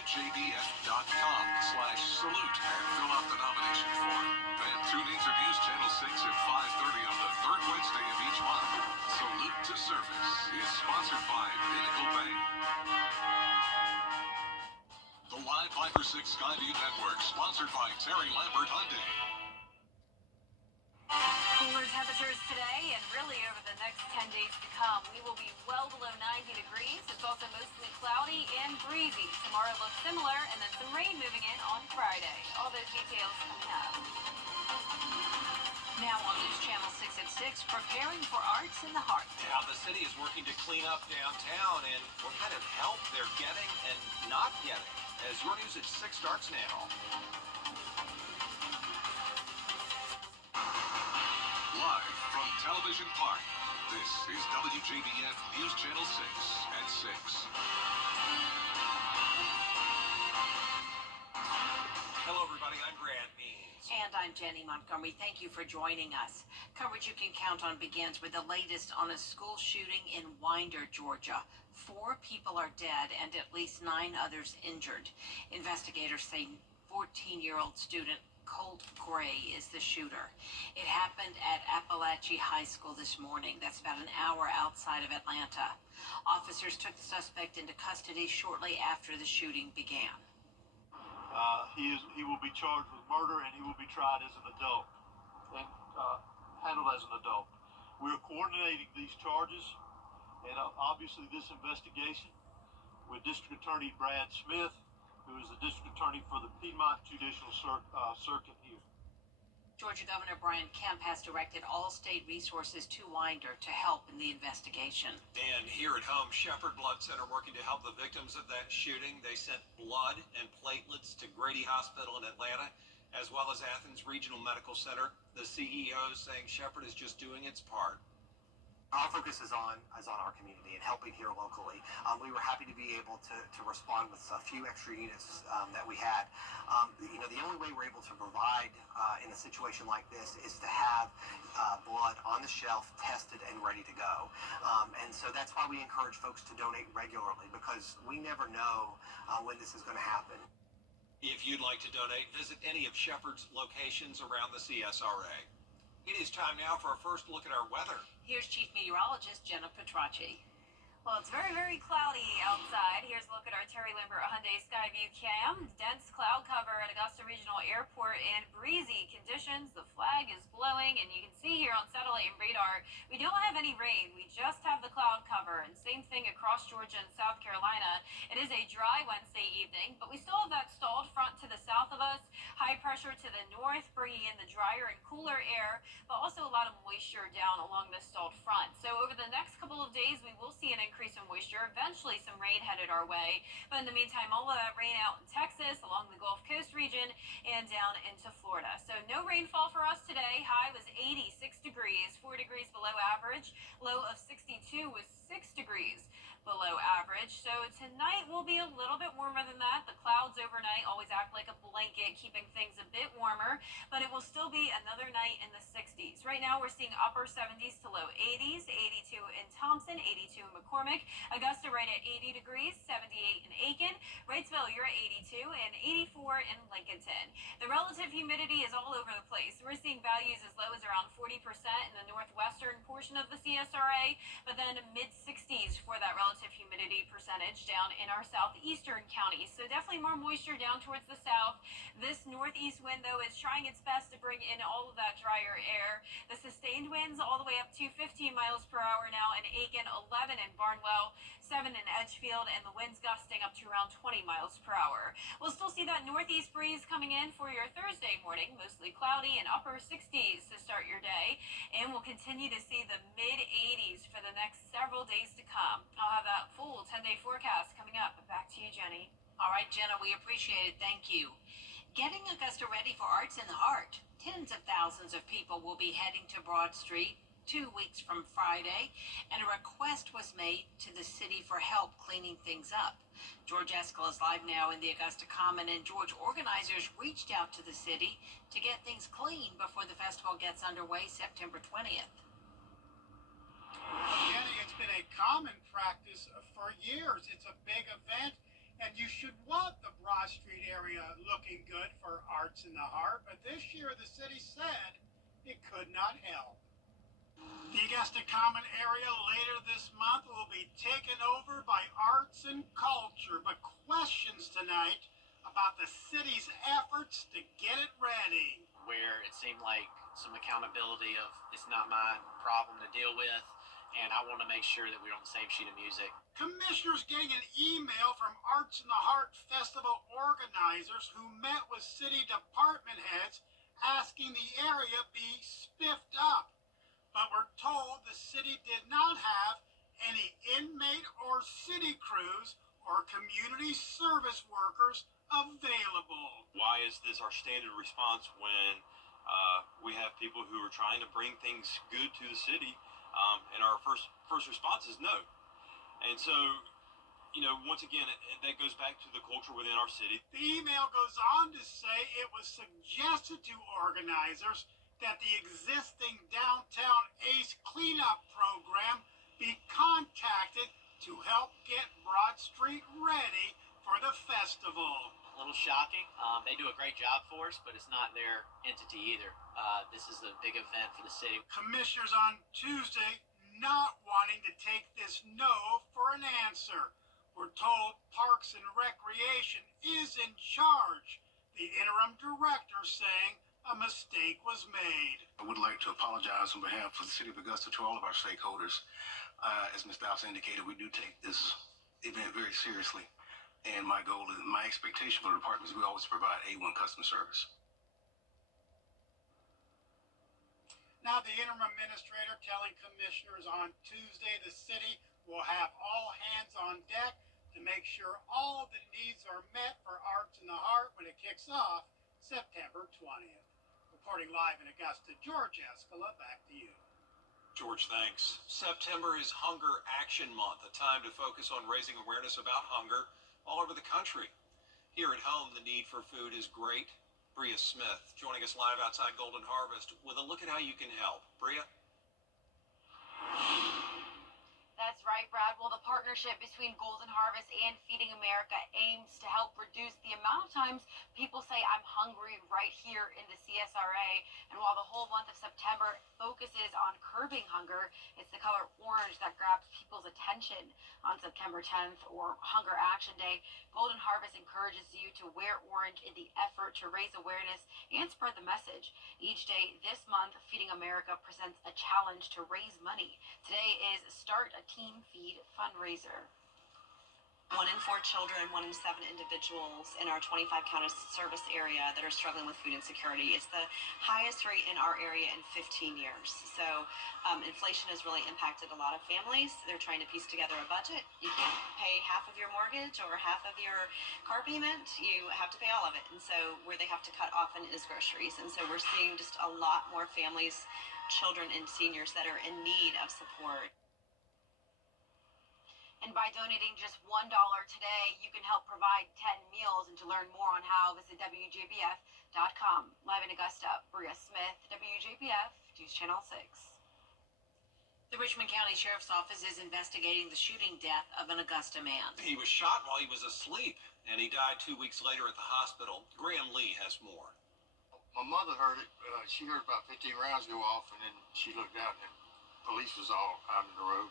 WJBF.com/salute and fill out the nomination form. Then tune in to News Channel 6 at 5:30 on the third Wednesday of each month. Salute to Service is sponsored by Pinnacle Bank. The Live 5 or 6 Skyview Network, sponsored by Terry Lambert Hyundai. Cooler temperatures today and really over the next 10 days to come. We will be well below 90 degrees. It's also mostly cloudy and breezy. Tomorrow looks similar, and then some rain moving in on Friday. All those details coming up. Now on News Channel 6 at 6, preparing for Arts in the Heart. How the city is working to clean up downtown and what kind of help they're getting and not getting. As your News at 6 starts now. Live from Television Park, this is WJBF News Channel 6 at 6. Hello, everybody. I'm Grant Means. And I'm Jenny Montgomery. Thank you for joining us. Coverage you can count on begins with the latest on a school shooting in Winder, Georgia. 4 people are dead and at least 9 others injured. Investigators say 14-year-old student Colt Gray is the shooter. It happened at Appalachia High School this morning. That's about an hour outside of Atlanta. Officers took the suspect into custody shortly after the shooting began. He will be charged with murder and he will be tried as an adult and handled as an adult. We're coordinating these charges and obviously this investigation with District Attorney Brad Smith, who is the District Attorney for the Piedmont Judicial Circuit here. Georgia Governor Brian Kemp has directed all state resources to Winder to help in the investigation. And here at home, Shepherd Blood Center working to help the victims of that shooting. They sent blood and platelets to Grady Hospital in Atlanta, as well as Athens Regional Medical Center. The CEO saying Shepherd is just doing its part. Our focus is on our community and helping here locally. We were happy to be able to respond with a few extra units that we had. The only way we're able to provide in a situation like this is to have blood on the shelf, tested and ready to go. And so that's why we encourage folks to donate regularly, because we never know when this is going to happen. If you'd like to donate, visit any of Shepherd's locations around the CSRA. It is time now for a first look at our weather. Here's Chief Meteorologist Jenna Petracci. Well, it's very, very cloudy outside. Here's a look at our Terry Lambert Hyundai Skyview cam. Dense cloud cover at Augusta Regional Airport and breezy conditions. The flag is blowing, and you can see here on satellite and radar, we don't have any rain. We just have the cloud cover, and same thing across Georgia and South Carolina. It is a dry Wednesday evening, but we still have that stalled front to the south of us. High pressure to the north, bringing in the drier and cooler air, but also a lot of moisture down along this stalled front. So over the next couple of days, we will see an increase in moisture, eventually some rain headed our way. But in the meantime, all of that rain out in Texas, along the Gulf Coast region, and down into Florida. So no rainfall for us today. High was 86 degrees, 4 degrees below average. Low of 62 was 6 degrees below average. So tonight will be a little bit warmer than that. The clouds overnight always act like a blanket, keeping things a bit warmer, but it will still be another night in the 60s. Right now we're seeing upper 70s to low 80s, 82 in Thompson, 82 in McCormick, Augusta right at 80 degrees, 78 in Aiken, Wrightsville you're at 82, and 84 in Lincolnton. The relative humidity is all over the place. We're seeing values as low as around 40% in the northwestern portion of the CSRA, but then mid-60s for that relative humidity percentage down in our southeastern counties. So definitely more moisture down towards the south. This northeast wind, though, is trying its best to bring in all of that drier air. The sustained winds all the way up to 15 miles per hour now in Aiken, 11 in Barnwell, 7 in Edgefield, and the winds gusting up to around 20 miles per hour. We'll still see that northeast breeze coming in for your Thursday morning, mostly cloudy and upper 60s to start your day. And we'll continue to see the mid-80s for the next several days to come. I'll have that full 10-day forecast coming up. Back to you, Jenny. All right, Jenna, we appreciate it. Thank you. Getting Augusta ready for Arts in the Heart. Tens of thousands of people will be heading to Broad Street 2 weeks from Friday, and a request was made to the city for help cleaning things up. George Eskel is live now in the Augusta Common, and George, organizers reached out to the city to get things clean before the festival gets underway September 20th. Jenny, it's been a common practice for years. It's a big event, And you should want the Broad Street area looking good for Arts in the Heart, but this year the city said it could not help. The Augusta Common area later this month will be taken over by arts and culture, but questions tonight about the city's efforts to get it ready. Where it seemed like some accountability of it's not my problem to deal with, and I want to make sure that we're on the same sheet of music. Commissioners getting an email from Arts in the Heart Festival organizers who met with city department heads asking the area be spiffed up. But we're told the city did not have any inmate or city crews or community service workers available. Why is this our standard response when we have people who are trying to bring things good to the city, and our first response is no? And so, once again, that goes back to the culture within our city. The email goes on to say it was suggested to organizers that the existing downtown ACE cleanup program be contacted to help get Broad Street ready for the festival. A little shocking. They do a great job for us, but it's not their entity either. This is a big event for the city. Commissioners on Tuesday not wanting to take this no for an answer. We're told Parks and Recreation is in charge. The interim director saying a mistake was made. I would like to apologize on behalf of the City of Augusta to all of our stakeholders. As Ms. Dowse indicated, we do take this event very seriously. And my expectation for the department is we always provide A1 customer service. Now, the interim administrator telling commissioners on Tuesday the city will have all hands on deck to make sure all the needs are met for Arts in the Heart when it kicks off September 20th. Reporting live in Augusta, George Escala, back to you. George, thanks. September is Hunger Action Month, a time to focus on raising awareness about hunger all over the country. Here at home, the need for food is great. Bria Smith joining us live outside Golden Harvest with a look at how you can help. Bria? That's right, Brad. Well, the partnership between Golden Harvest and Feeding America aims to help reduce the amount of times people say I'm hungry right here in the CSRA. And while the whole month of September focuses on curbing hunger, it's the color orange that grabs people's attention on September 10th or Hunger Action Day. Golden Harvest encourages you to wear orange in the effort to raise awareness and spread the message. Each day this month, Feeding America presents a challenge to raise money. Today is Start a Team Feed fundraiser. 1 in 4 children, 1 in 7 individuals in our 25 county service area that are struggling with food insecurity. It's the highest rate in our area in 15 years. So inflation has really impacted a lot of families. They're trying to piece together a budget. You can't pay half of your mortgage or half of your car payment. You have to pay all of it. And so where they have to cut often is groceries. And so we're seeing just a lot more families, children, and seniors that are in need of support. And by donating just $1 today, you can help provide 10 meals. And to learn more on how, visit WJBF.com. Live in Augusta, Bria Smith, WJBF, News Channel 6. The Richmond County Sheriff's Office is investigating the shooting death of an Augusta man. He was shot while he was asleep, and he died 2 weeks later at the hospital. Graham Lee has more. My mother heard it. She heard about 15 rounds go off, and then she looked out, and police was all out in the road.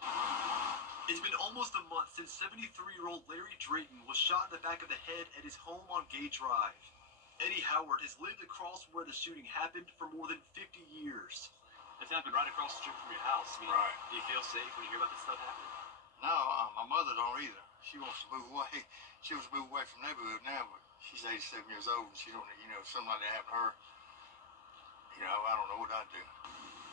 It's been almost a month since 73-year-old Larry Drayton was shot in the back of the head at his home on Gay Drive. Eddie Howard has lived across where the shooting happened for more than 50 years. It's happened right across the street from your house. I mean, right. Do you feel safe when you hear about this stuff happening? No, my mother don't either. She wants to move away. She wants to move away from the neighborhood now, but she's 87 years old, and she don't, if something like that happened to her, I don't know what I'd do.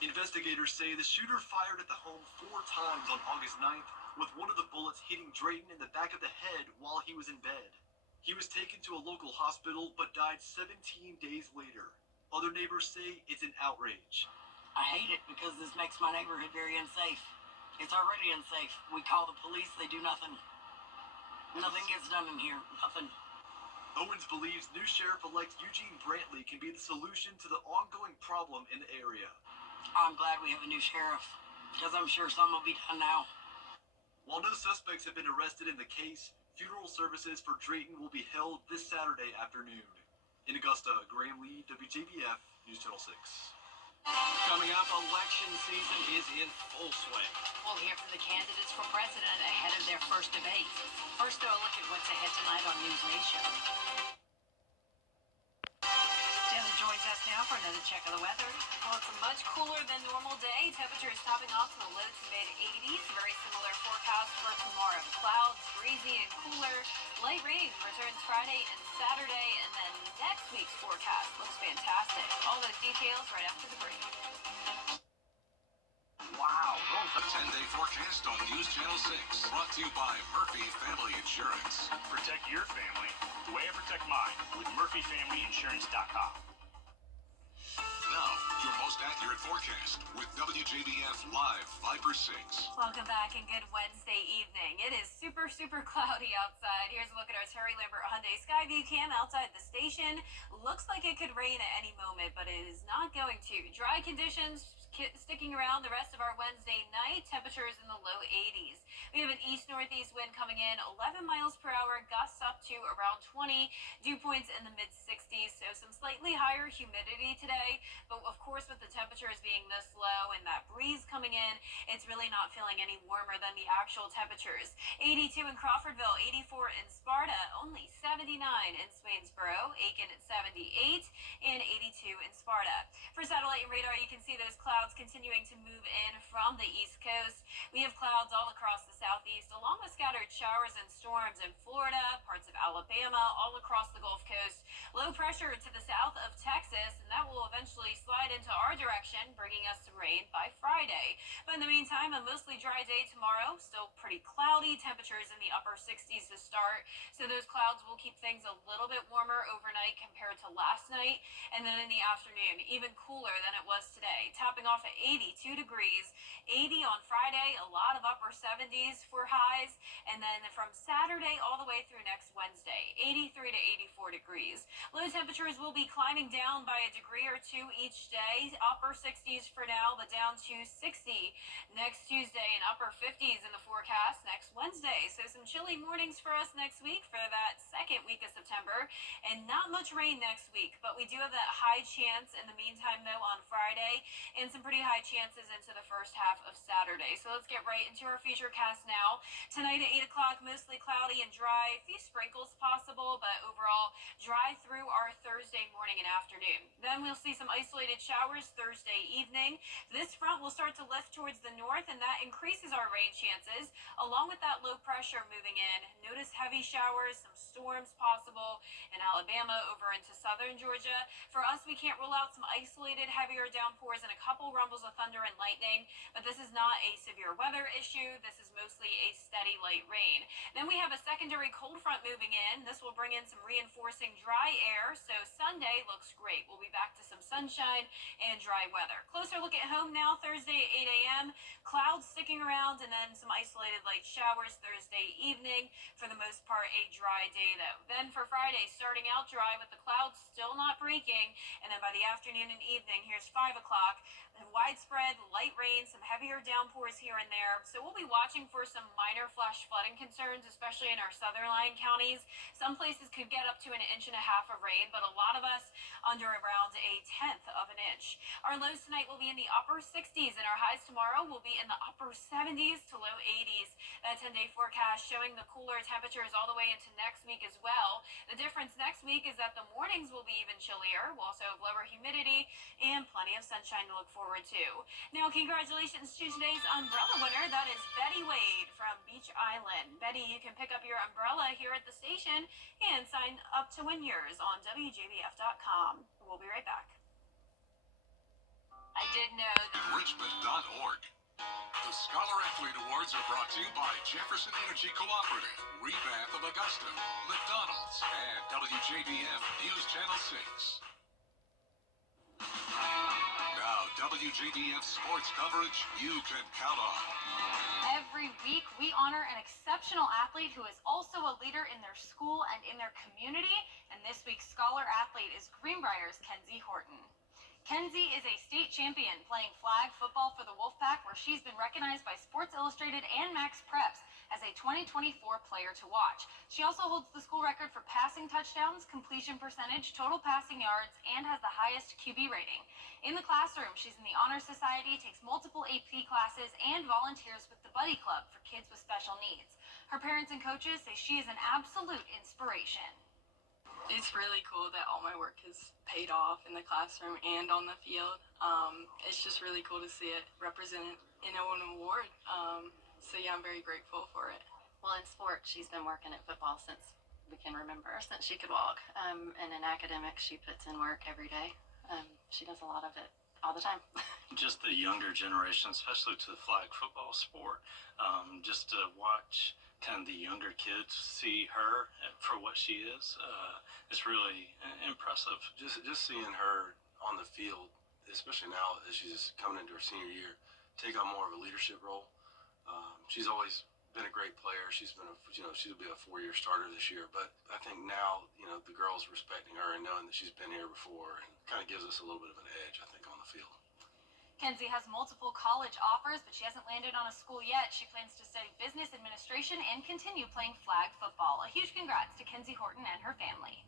Investigators say the shooter fired at the home 4 times on August 9th, with one of the bullets hitting Drayton in the back of the head while he was in bed. He was taken to a local hospital, but died 17 days later. Other neighbors say it's an outrage. I hate it because this makes my neighborhood very unsafe. It's already unsafe. We call the police, they do nothing. Nothing gets done in here, nothing. Owens believes new Sheriff-elect Eugene Brantley can be the solution to the ongoing problem in the area. I'm glad we have a new sheriff, because I'm sure some will be done now. While no suspects have been arrested in the case, Funeral services for Drayton will be held this Saturday afternoon. In Augusta, Graham Lee, WJBF, News Channel 6. Coming up, election season is in full swing. We'll hear from the candidates for president ahead of their first debate. First, though, a look at what's ahead tonight on News Nation. Jen joins us now for another check of the weather. Well, it's a much cooler than normal day. Temperatures topping off in the low to mid 80s. Very similar forecast for tomorrow. Clouds, breezy and cooler. Light rain returns Friday and Saturday. And then next week's forecast looks fantastic. All those details right after the break. Wow. A 10-day forecast on News Channel 6. Brought to you by Murphy Family Insurance. Protect your family the way I protect mine with MurphyFamilyInsurance.com. Now, your most accurate forecast with WJBF Live Viper 6. Welcome back and good Wednesday evening. It is super, super cloudy outside. Here's a look at our Terry Lambert Hyundai Skyview cam outside the station. Looks like it could rain at any moment, but it is not going to. Dry conditions sticking around the rest of our Wednesday night. Temperatures in the low 80s. We have an east-northeast wind coming in 11 miles per hour, gusts up to around 20, dew points in the mid-60s, so some slightly higher humidity today. But of course, with the temperatures being this low and that breeze coming in, it's really not feeling any warmer than the actual temperatures. 82 in Crawfordville, 84 in Sparta, only 79 in Swainsboro, Aiken at 78, and 82 in Sparta. For satellite and radar, you can see those clouds continuing to move in from the east coast. We have clouds all across the southeast, along with scattered showers and storms in Florida, parts of Alabama, all across the Gulf Coast. Low pressure to the south of Texas, and that will eventually slide into our direction, bringing us some rain by Friday. But in the meantime, a mostly dry day tomorrow. Still pretty cloudy. Temperatures in the upper 60s to start. So those clouds will keep things a little bit warmer overnight compared to last night. And then in the afternoon, even cooler than it was today. Topping off at 82 degrees. 80 on Friday. A lot of upper 70s for highs. And then from Saturday all the way through next Wednesday, 83 to 84 degrees. Low temperatures will be climbing down by a degree or two each day. Upper 60s for now, but down to 60 next Tuesday and upper 50s in the forecast next Wednesday. So some chilly mornings for us next week for that second week of September, and not much rain next week, but we do have that high chance in the meantime though on Friday, and some pretty high chances into the first half of Saturday. So let's get right into our future cast now. Tonight at 8 o'clock, mostly cloudy and dry, a few sprinkles possible, but overall dry through our Thursday morning and afternoon. Then we'll see some isolated showers Thursday evening. This front will start to lift towards the north, and that increases our rain chances. Along with that low pressure moving in, notice heavy showers, some storms possible in Alabama over into southern Georgia. For us, we can't rule out some isolated heavier downpours and a couple rumbles of thunder and lightning, but this is not a severe weather issue. This is mostly a steady light rain. Then we have a secondary cold front moving in. This will bring in some reinforcing dry air, so Sunday looks great. We'll be back to some sunshine and dry weather. Closer look at home now, Thursday at 8 a.m. Clouds sticking around and then some isolated light showers Thursday evening. For the most part, a dry day though. Then for Friday, starting out dry with the clouds still not breaking, and then by the afternoon and evening, here's 5 o'clock, widespread light rain, some heavier downpours here and there. So we'll be watching for some minor flash flooding concerns, especially in our southern lying counties. Some places could get up to 1.5 inches of rain, but a lot of us under around 1/10 of an inch. Our lows tonight will be in the upper 60s, and our highs tomorrow will be in the upper 70s to low 80s. That 10-day forecast showing the cooler temperatures all the way into next week as well. The difference next week is that the mornings will be even chillier. We'll also have lower humidity and plenty of sunshine to look forward to. Now, congratulations to today's umbrella winner. That is Betty Wade from Beach Island. Betty, you can pick up your umbrella here at the station and sign up to win yours on WJBF.com. We'll be right back. I did know that Richmond.org. The Scholar Athlete Awards are brought to you by Jefferson Energy Cooperative, Rebath of Augusta, McDonald's, and WJBF News Channel 6. Now, WJBF sports coverage you can count on. Every week, we honor an exceptional athlete who is also a leader in their school and in their community. And this week's Scholar Athlete is Greenbrier's Kenzie Horton. Kenzie is a state champion playing flag football for the Wolfpack, where she's been recognized by Sports Illustrated and Max Preps. as a 2024 player to watch. She also holds the school record for passing touchdowns, completion percentage, total passing yards, and has the highest QB rating. In the classroom, she's in the Honor Society, takes multiple AP classes, and volunteers with the Buddy Club for kids with special needs. Her parents and coaches say she is an absolute inspiration. It's really cool that all my work has paid off in the classroom and on the field. It's just really cool to see it represented in an award. So yeah, I'm very grateful for it. Well, in sport, she's been working at football since we can remember, since she could walk. And in academics, she puts in work every day. She does a lot of it all the time. Just the younger generation, especially to the flag football sport, just to watch kind of the younger kids see her for what she is, it's really impressive. Just seeing her on the field, especially now as she's coming into her senior year, take on more of a leadership role. She's always been a great player. She's been she'll be a 4-year starter this year. But I think now, the girls respecting her and knowing that she's been here before, and kind of gives us a little bit of an edge, I think, on the field. Kenzie has multiple college offers, but she hasn't landed on a school yet. She plans to study business administration and continue playing flag football. A huge congrats to Kenzie Horton and her family.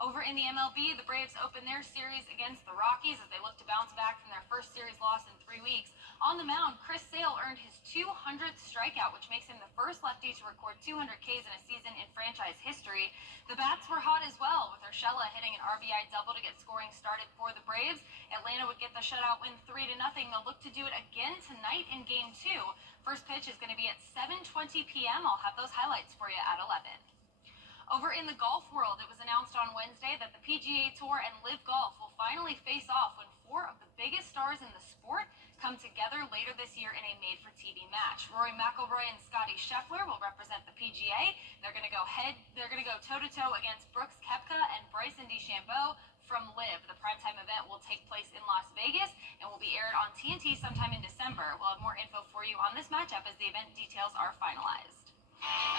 Over in the MLB, the Braves open their series against the Rockies as they look to bounce back from their first series loss in 3 weeks. On the mound, Chris Sale earned his 200th strikeout, which makes him the first lefty to record 200 Ks in a season in franchise history. The bats were hot as well, with Urshela hitting an RBI double to get scoring started for the Braves. Atlanta would get the shutout win 3-0. They'll look to do it again tonight in Game 2. First pitch is going to be at 7:20 p.m. I'll have those highlights for you at 11. Over in the golf world, it was announced on Wednesday that the PGA Tour and LIV Golf will finally face off when 4 of the biggest stars in the sport come together later this year in a made-for-TV match. Rory McIlroy and Scottie Scheffler will represent the PGA. They're going to go toe-to-toe against Brooks Koepka and Bryson DeChambeau from LIV. The primetime event will take place in Las Vegas and will be aired on TNT sometime in December. We'll have more info for you on this matchup as the event details are finalized.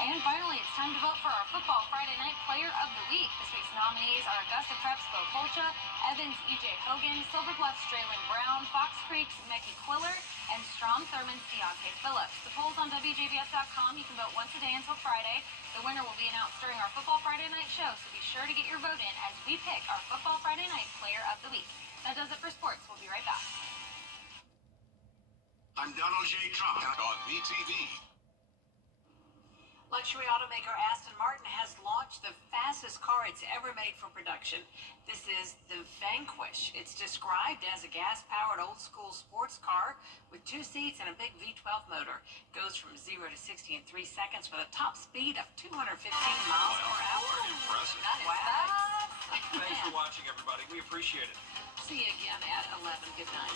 And finally, it's time to vote for our Football Friday Night Player of the Week. This week's nominees are Augusta Prep's Bo Polcha, Evans E.J. Hogan, Silver Bluff's Straylon Brown, Fox Creek's Mecky Quiller, and Strom Thurmond's Deontay Phillips. The polls on WJBF.com. You can vote once a day until Friday. The winner will be announced during our Football Friday Night show, so be sure to get your vote in as we pick our Football Friday Night Player of the Week. That does it for sports. We'll be right back. I'm Donald J. Trump on BTV. Luxury automaker Aston Martin has launched the fastest car it's ever made for production. This is the Vanquish. It's described as a gas-powered old-school sports car with 2 seats and a big V12 motor. Goes from 0 to 60 in 3 seconds with a top speed of 215 miles per hour. Impressive. Wow. Thanks for watching, everybody. We appreciate it. See you again at 11. Good night.